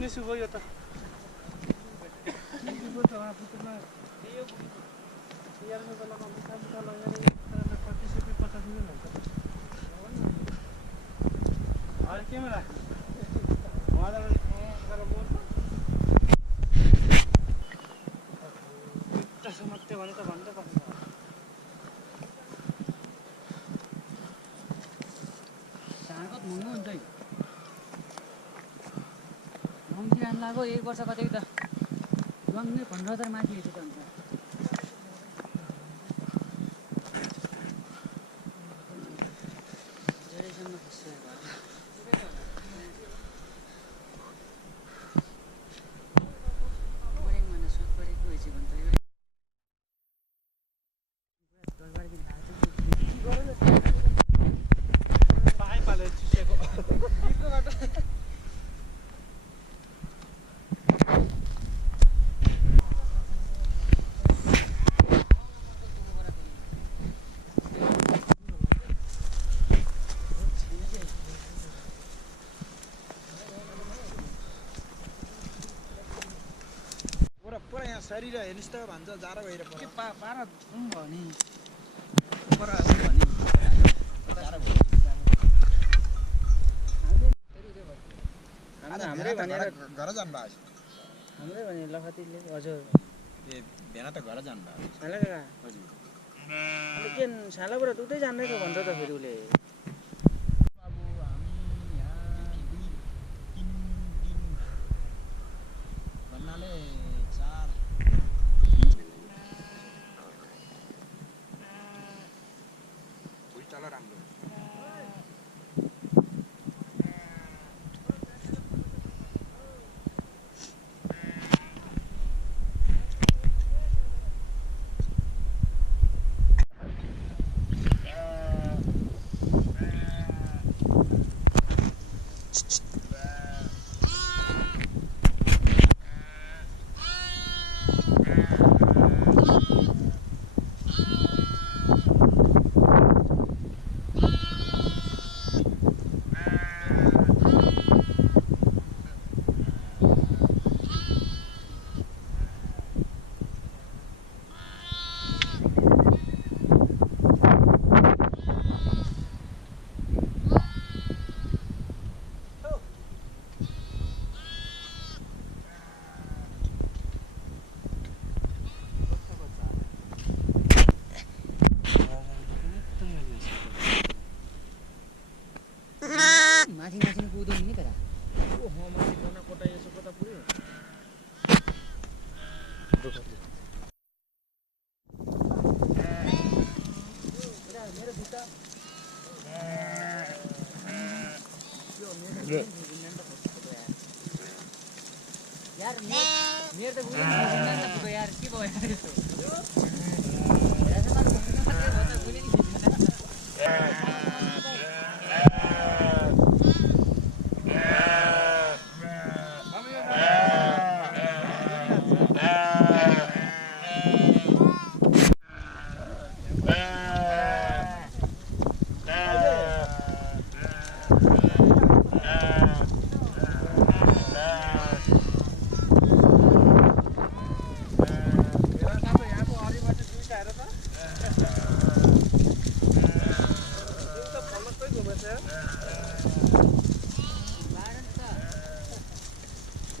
निसु गयो त लागो 1 वर्ष कतै त लङ्गे 15,000 माथि हेर्छ त अन्त जेडैसम्म खस्यो मरेङ भने सोच परेको होइछ भन्छ यो दरबार दिन पाए पाले चिसेको बिको बाटो शरीर हेर्नुस् त भन्छ जाडो भएर के पारा भयो नि पर भने जाडो भयो हाम्रै भनेर घर जानु भएको हाम्रै भने लखतीले हजुर ए भेना त घर जानु भएको साला काका हजुर अनि के सालाबाट उतै जान्दैछ भन्छ त फेरि उले बाबु हामी यहाँ 2-3 दिन भन्नाले माथि कुदो नि कता ओहो माथि कोना कोटा यसो कता पुर्यो मेरो जुत्ता यार मेरो त गुली खिच्दैन त यार के भयो यार यस्तो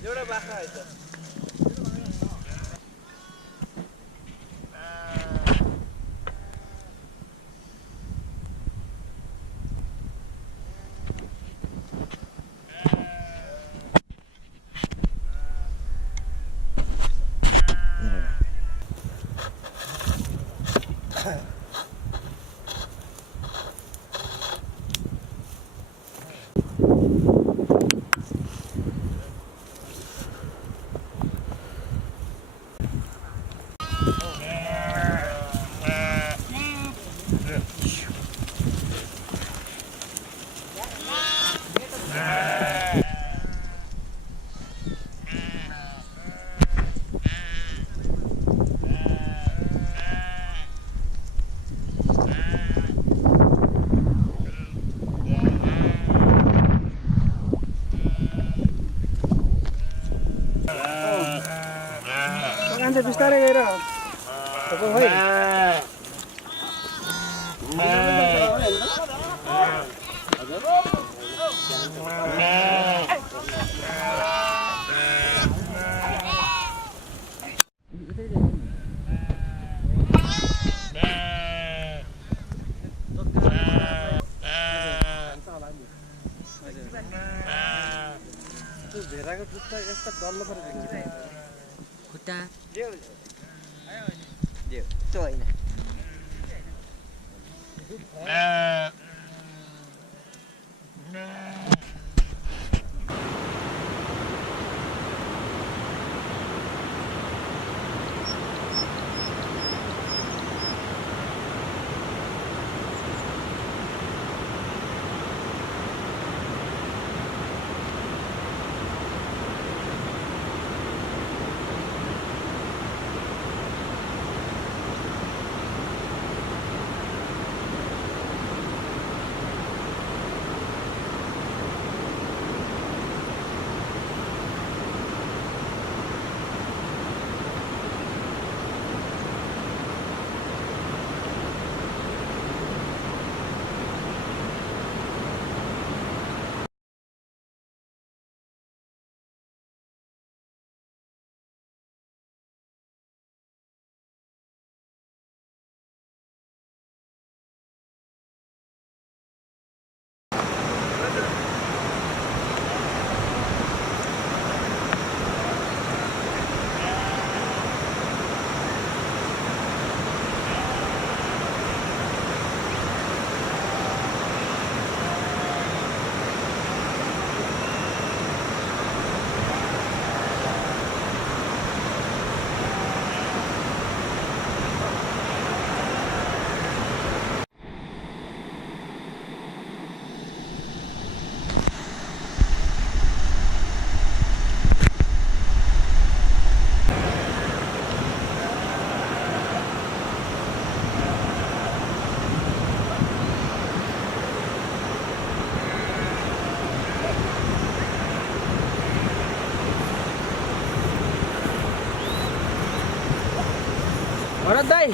एउटा बाख्रा आइछ भेडाको जुत्ता यस्ता डल्लो परेको खुट्टा त्यो होइन भरत दाइ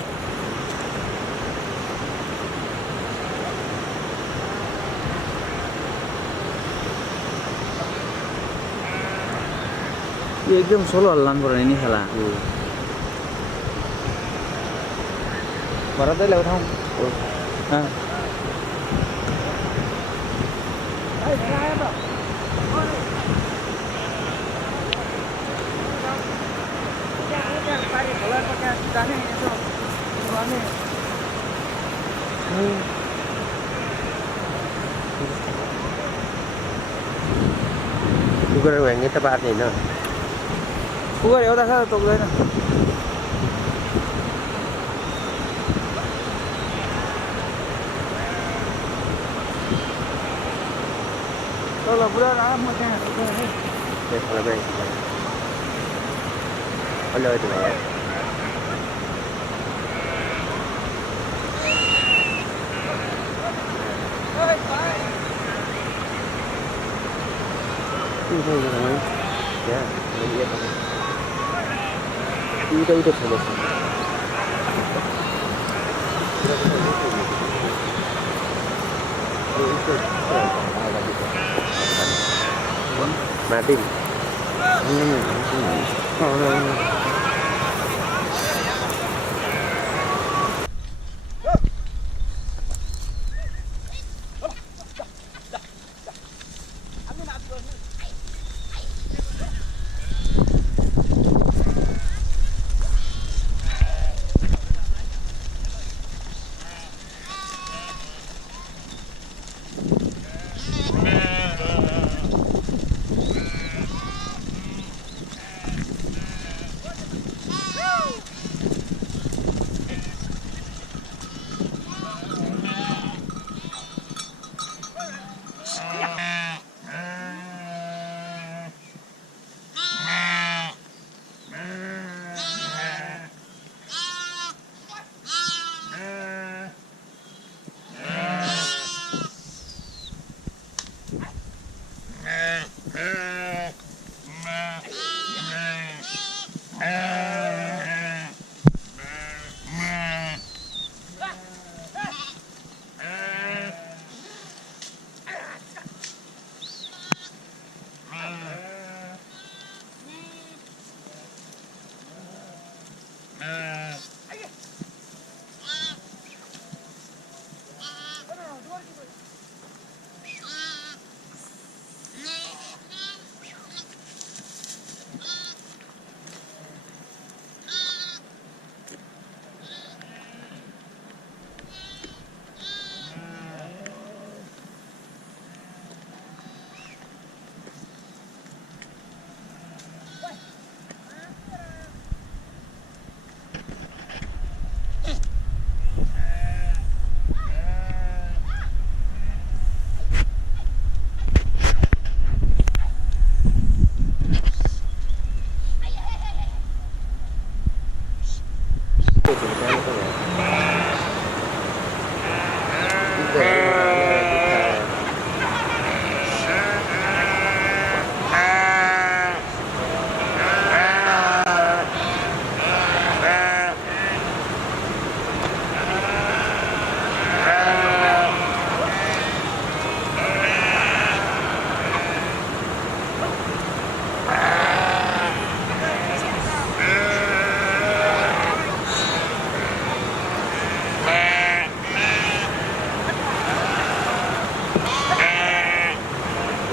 यो एकदम सोलो हल्लानु पर्यो नि खेला भरत दाइलाई उठाउँ Sugar yang kita pakai no. पुगेर एउटा छ तोक्दैन तल पुरा राम म त्यहाँ Kalau baik. Halo itu ya. Ya, ini apa? Udah selesai. Mati.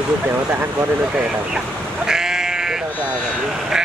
त्यो त्यहाँ त आँट गर्दैन त यता यताउता आयो भने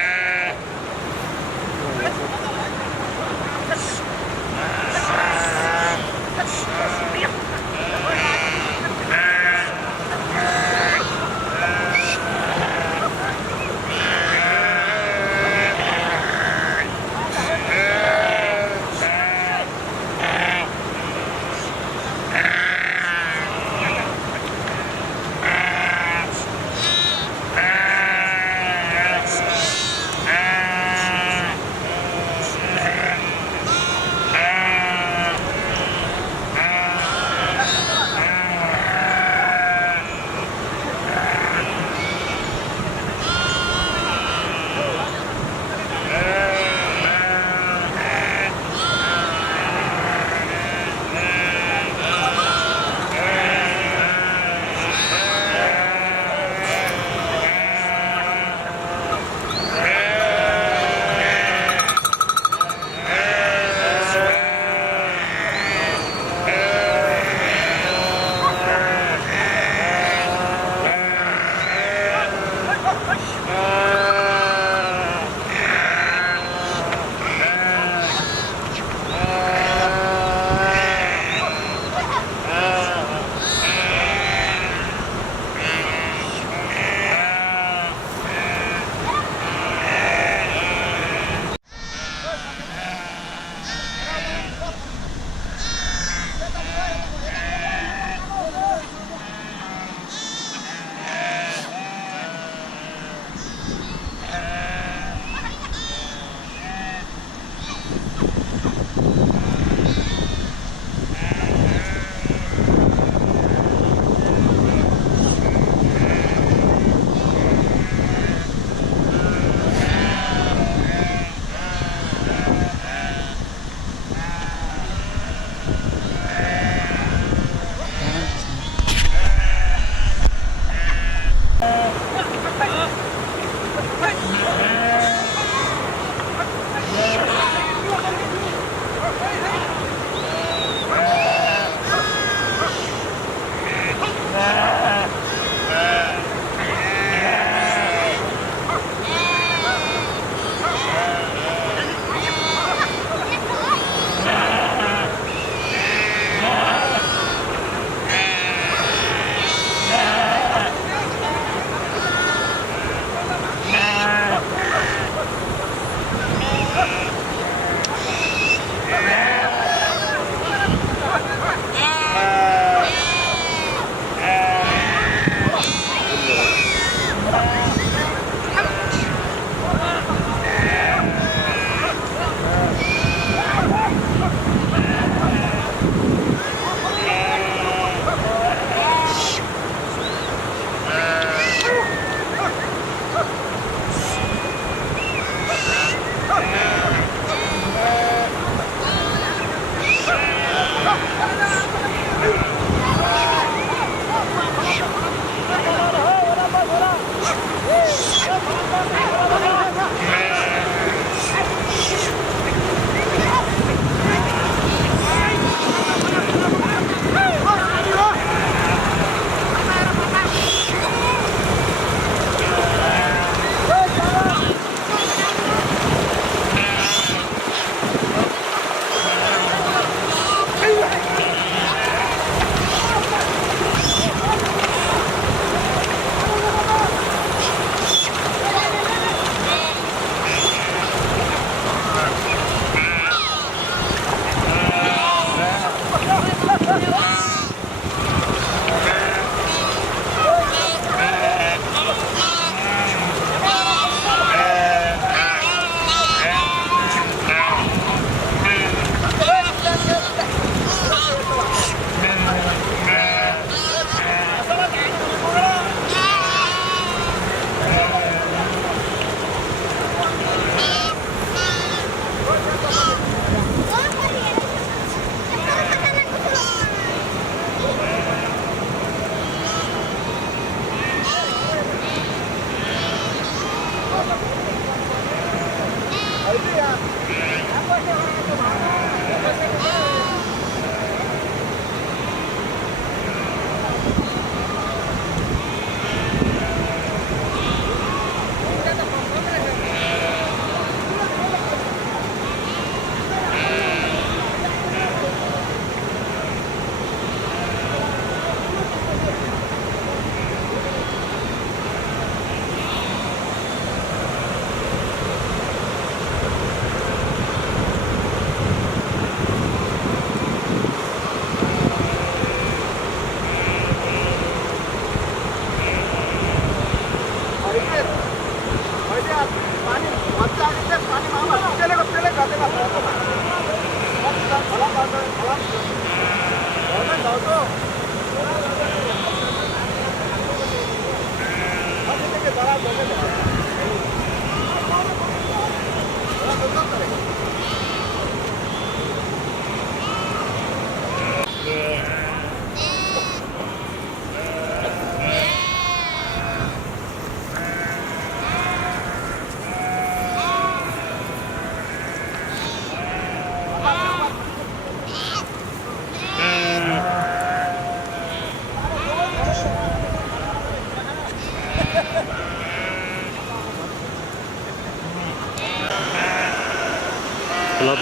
Hello.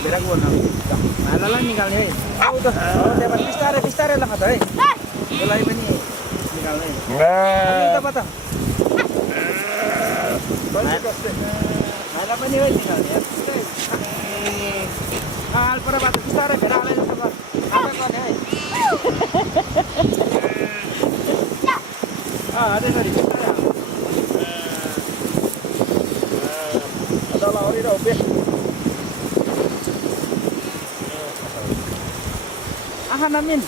भेरा गर्नु हालालाई निकाल्ने है आऊ त त्यहाँ बिस्तारै बिस्तारै लखत है त्यसलाई पनि निकाल्ने तपाईँ त भाइलाई पनि है निकाल्ने हाल परबाट बिस्तारै भेरा हाल्ने जस्तो गर्ने है त्यसरी बिस्तारै हरि र उभे आहा namin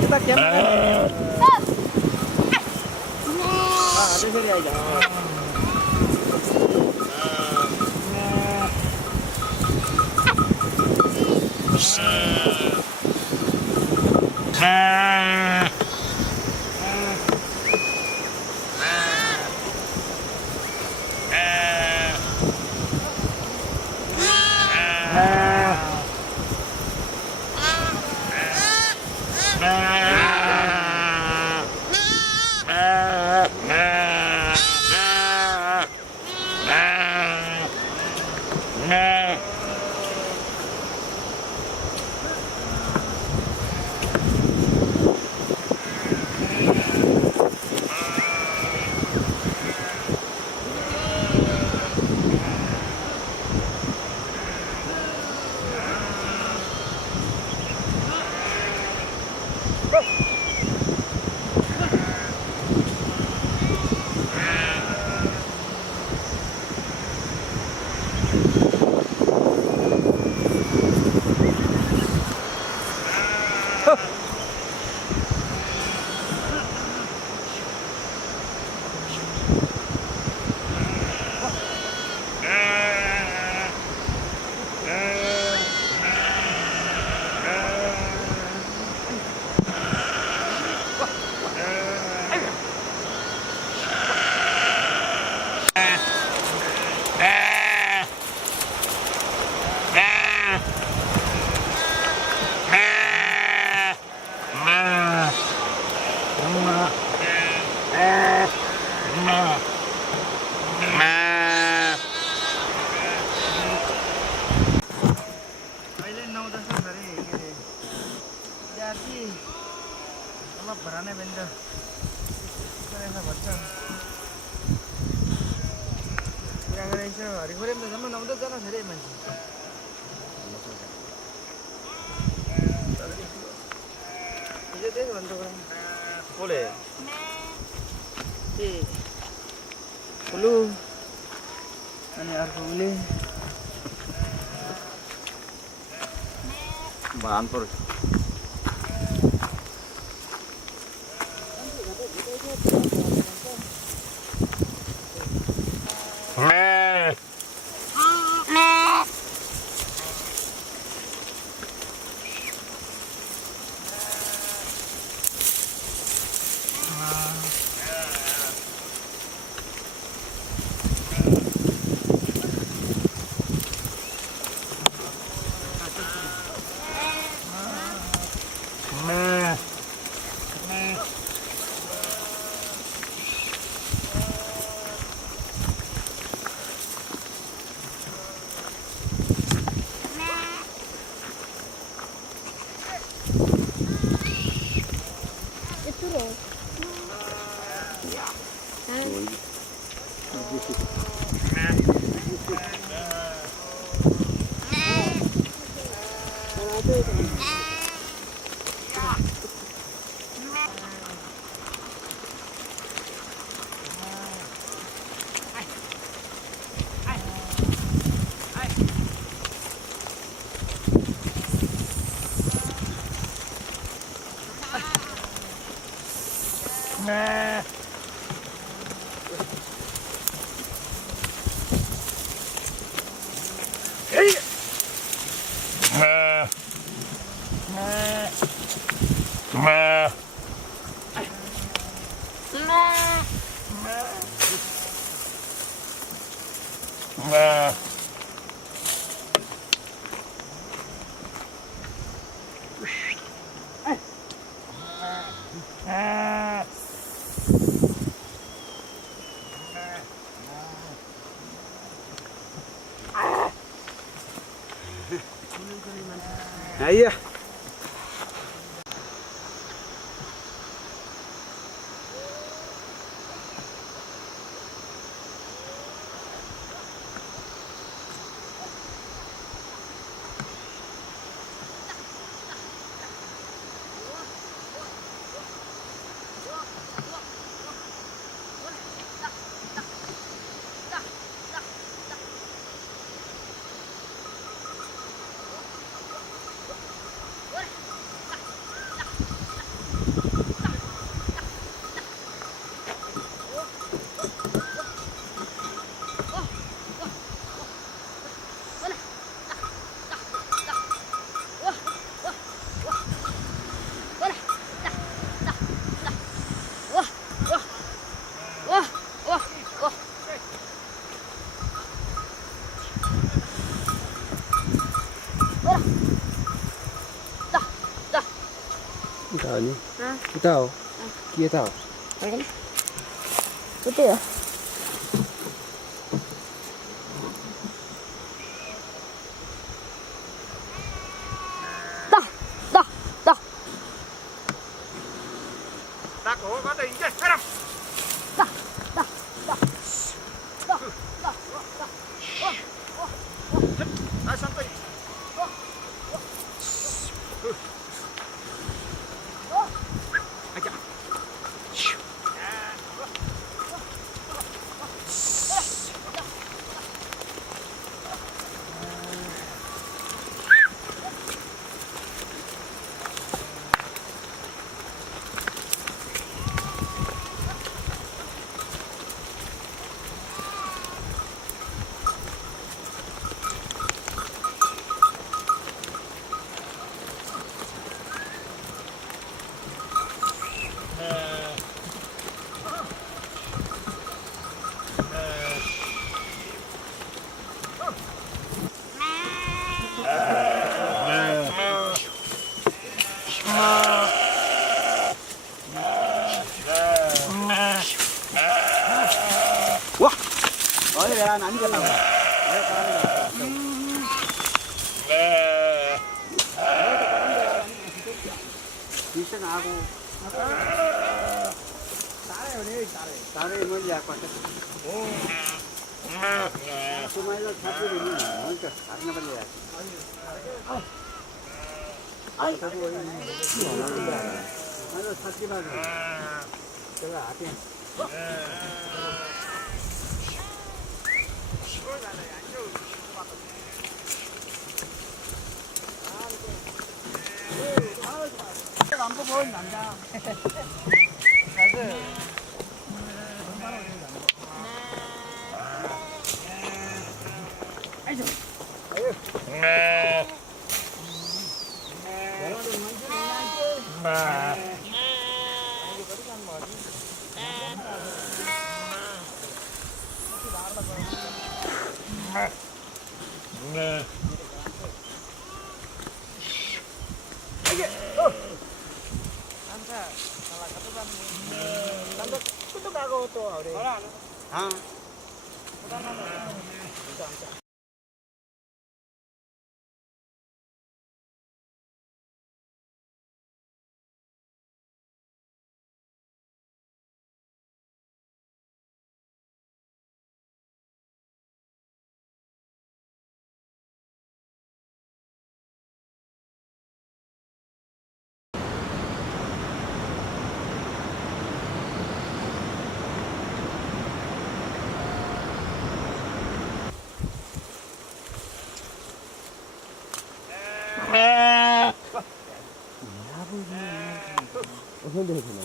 kita camera ada sini aja भराने बंद भन्छ हरिखोरे जम्मा 9-10 जना धेरै मान्छे हिजो त्यही भन्छु कोले ए फुलु अनि अर्को उले Bhanpur Iya. Tao ni. Tao. Kia tao. Betul ya? Dah, dah, dah. Dah, kau kata ini sekarang. Dah, dah, dah. Dah, dah, dah. Dah sampai. Wah, oh ini adalah nanti kita. Bisa nggak aku? Tarik mau apa? Oh, cuma itu satu ini, mungkin karena apa ya? Ay, ano satu lagi? Coba hati. 안 보고 남자. उसमें देखो ना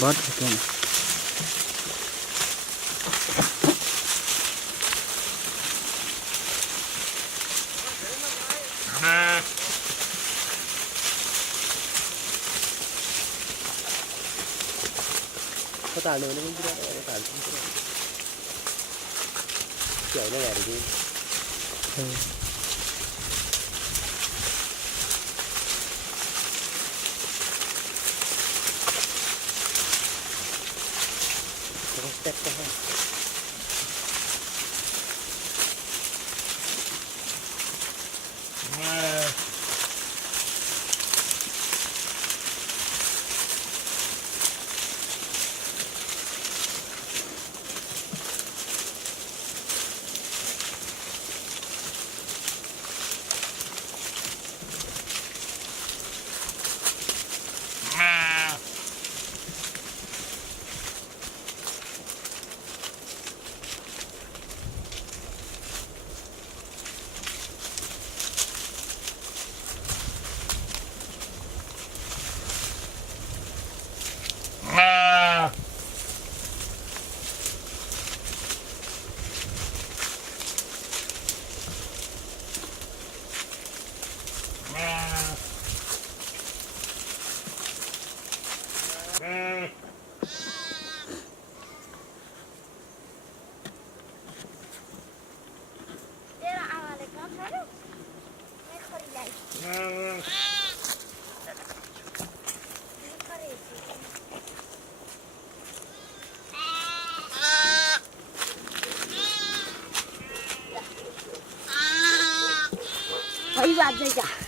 बहुत थके có tàn nữa nó cũng biết nó tàn cũng biết kiểu nó là đi nó step qua ha thấy bạn đây cả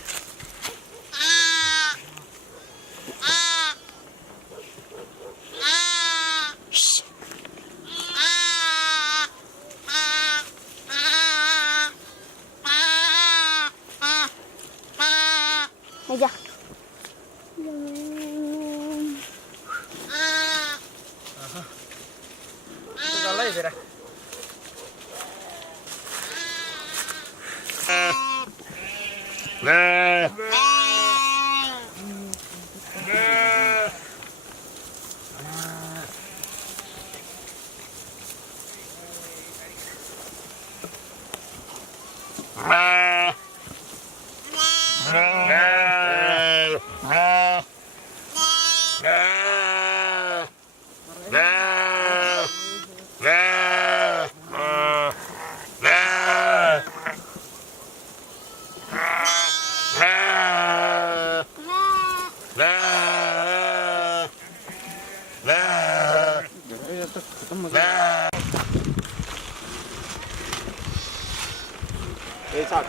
साथ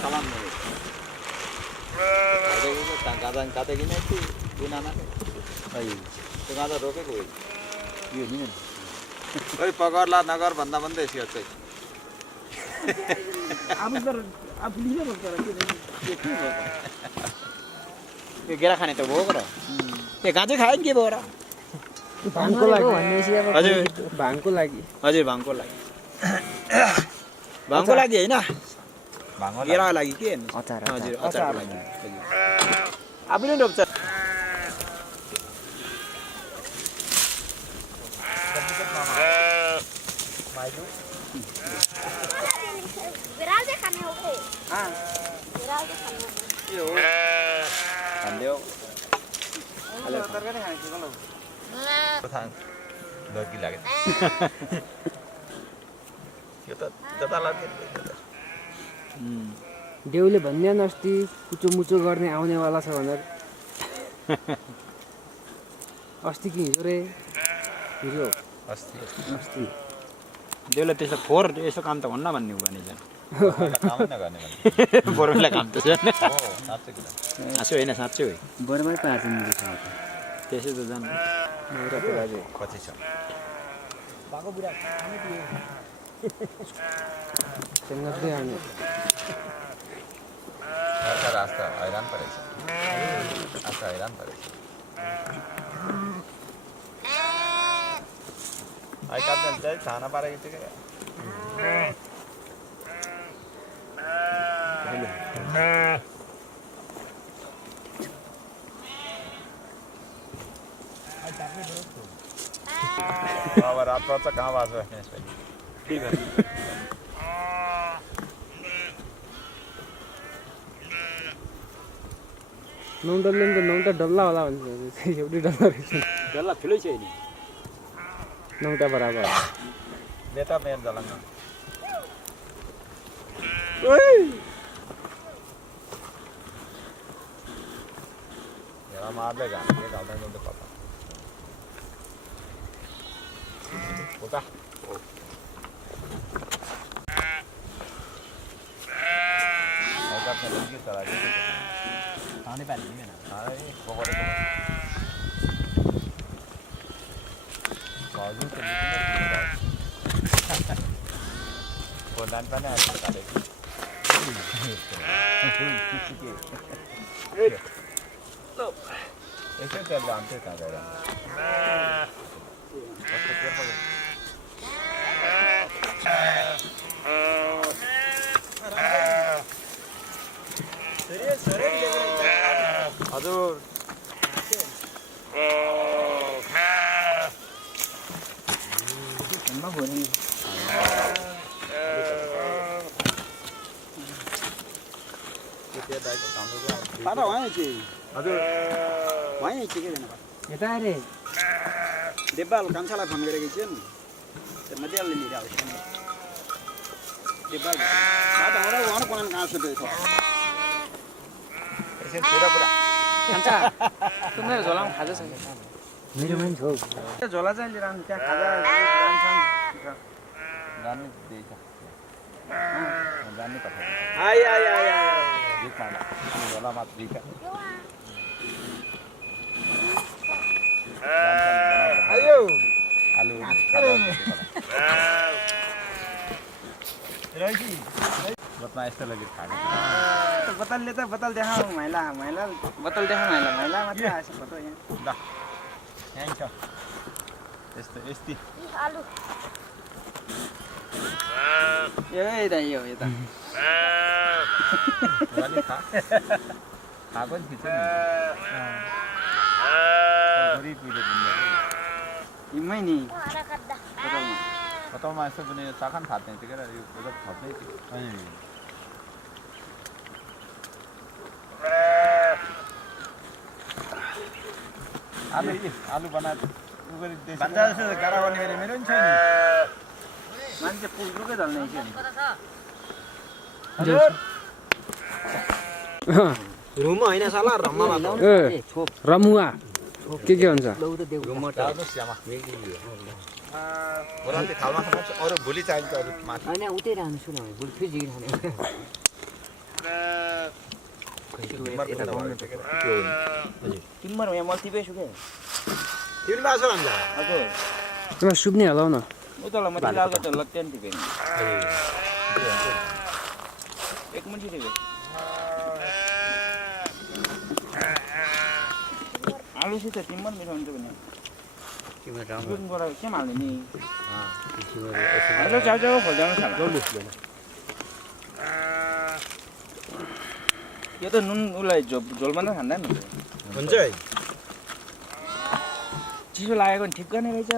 सामान में काटे कि नहीं थी बिना ना तो गाँव रोके कोई यो नि कोई पकड़ला नगर भन्दा भन्दै थियो चाहिँ त्यो गेरा खाने त भयो र त्यो गाँजै खायो नि के भयो र भाङको लागि भनेपछि अब हजुर भाङको लागि हजुर भाङको लागि भाङको लागि होइन गेराको लागि के हेर्नु अचार हजुर अचारको लागि हजुर आफूले रोप्छ विराल दे खाने हो गए हाँ विराल दे खाने के हो हालिदेऊ तरकारी खाने के गलौ लगी लाग्यो त्यो त जता लाग्यो देउले भन्ने अस्ति कुचो मुचो गर्ने आउनेवाला छ भनेर अस्ति कि हिजो रे हिजो अस्ति अस्ति देउले त्यस्तो फोहोर यसो काम त भन्न भन्ने हो भने काम नगर्ने भने बरुलाई काम त छैन हो साँच्चै कुरा हाँसो होइन साँच्चै हो बरबार पार्छ नि त्यसै त जानु कति छ सँगै आउने रास्ता हैरान परेछ रास्ता हैरान परेछ आइकाल चाहिँ खाना पारेको थियो क्या अब रात पर्छ कहाँ बाँच्छ नौटरले पनि त नौटा डल्ला होला भन्छ एउटै डल्ला रहेछ डल्ला ठुलै छ नि नौटा बराबर बेटा मेरो जलङ मार्दै घाँटे घाल्दै घाल्दै पता उता खानै पानी दिँदैन खोर्लान पनि आएको यसै तेल जान्थ्यो कहाँ गएर हजुर पाटा वहाँ चाहिँ हजुर वहाँ चाहिँ के छैन यता रे देब्बाल कान्छालाई फोन गरेको थियो नि त्यो मजाले लिएर आउँछ देब्बाल बाटो आउँदा उहाँ कोना कहाँ सुतेको छ यसै पुरा पुरा कान्छा त्यो मेरो झोलामा खाजा छ मेरो पनि छ त्यो झोला चाहिँ लिएर आउनु त्यहाँ खाजा जान्छ जानु त्यही छ जानु पठाइ आइ आइ आइ आइ खाना होला मात्र दिका आयो आलु बतमा यस्तो लगी खाने बोतलले त बोतल देखाऊ माइला माइला बोतल देखाऊ माइला माइला मात्रै आएछ फोटो यहाँ ल यहाँ छ यस्तो यस्ती आलू यो यता यो यता खाएको नि खिच्छ नि हिमै नि वाला कड्डा बोतलमा बोतलमा यस्तो पनि चाखन थाप्ने थियो क्या यो बोतल थप्नै थियो आलु आलु बनाएको भन्दा जस्तो गाह्रो गर्ने गरी मेरो पनि छ नि मान्छे पुग्रुकै झल्ने थियो नि रुम होइन साला रम्मा ए रमुवा के हुन्छ थालमा अरू भोलि चाहिन्छ अरू माथि होइन उतै रहनु सुन भोलि फेरि जिगिरहने टिम्बर यहाँ मल्टिपे छु के तिमी बासो भन्छ हजुर तिम्रो सुप्ने हलाउ न उतल म लालको त लत्यान टिपे एक मिनट टिपे आलु सित टिम्बर मिठो हुन्छ भने तिम्रो राम्रो जुन गरा के हाल्ने नि तिम्रो हेलो चाउचाउ खोल्दाउनु छ यो त नुन उलाई झोल मात्र खाँदा नि हुन्छ है चिसो लागेको नि ठिक गर्ने रहेछ